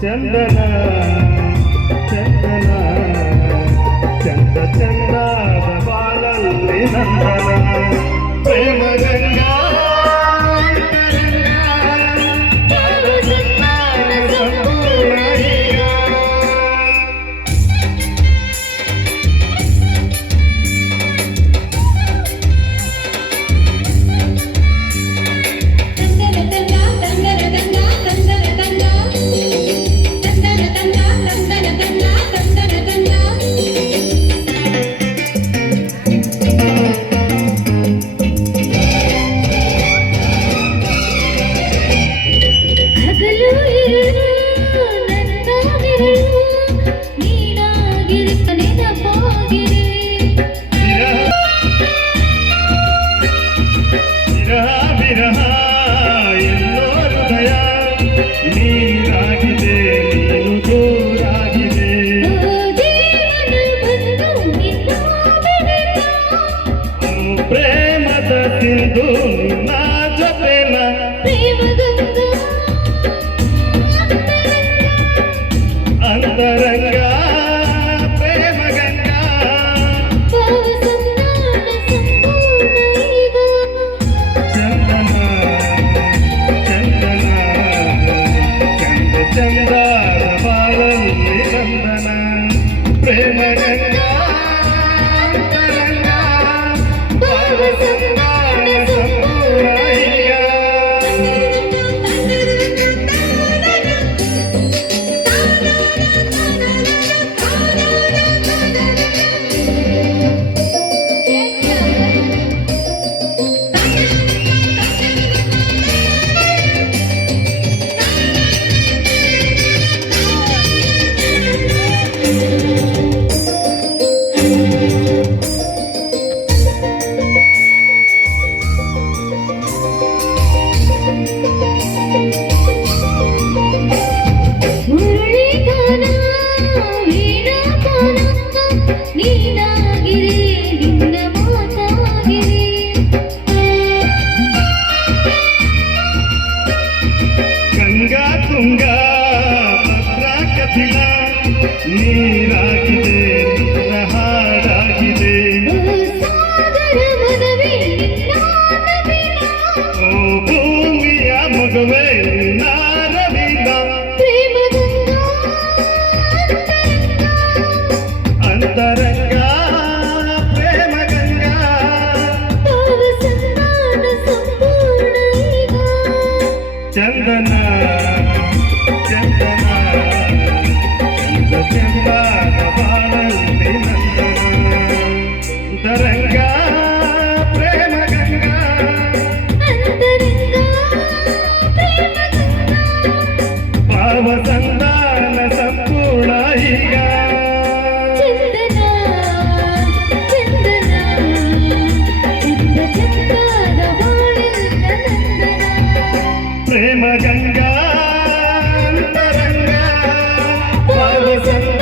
ಚಂದನ ಚಂದನ ಚಂದ ಚಂದದ ಬಾಳಲ್ಲಿ ನಂದನ ಪ್ರೇಮ ಗಂಗಾ ನೀರಾಗಿದೆ ನೀನು ದೂರಾಗಿದೆ ಪ್ರೇಮದ ಸಿಂಧು ನಿನ್ನ ಜೊತೆನ ಅಂತರಂಗ ಪ್ರೇಮ ಗಂಗಾ ಚಂದನ ಚಂದನ ಚಂದದ ಬಾಳಲ್ಲಿ ನಂದನ ಪ್ರೇಮ ಗಂಗಾ ಅಂತರಂಗ ಭಾವಸಂಧಾನ ಸಂಪೂರ್ಣ ಈಗ ಗಂಗಾ ತುಂಗ ಭದ್ರಾ ಕಪಿಲ ನೀರಾಗಿದೆ ನಿನ್ನ ಹಾಡಾಗಿದೆ ಓ ಭೂಮಿಯ ಮಗುವೆ ನಾರವಿಲ್ಲ ಅಂತರಂಗ ಪ್ರೇಮ ಗಂಗಾ ಚಂದನ ಚಂದನ ಚಂದ ಚಂದದ ಬಾಳಲ್ಲಿ ನಂದನ ಅಂತರಂಗ ಪ್ರೇಮ ಗಂಗಾ ಭಾವಸಂಧಾನ ಸಂಪೂರ್ಣ ಈಗ ಪ್ರೇಮ ಗಂಗಾ ಅಂತರಂಗ ಭಾವಸಂಧಾನ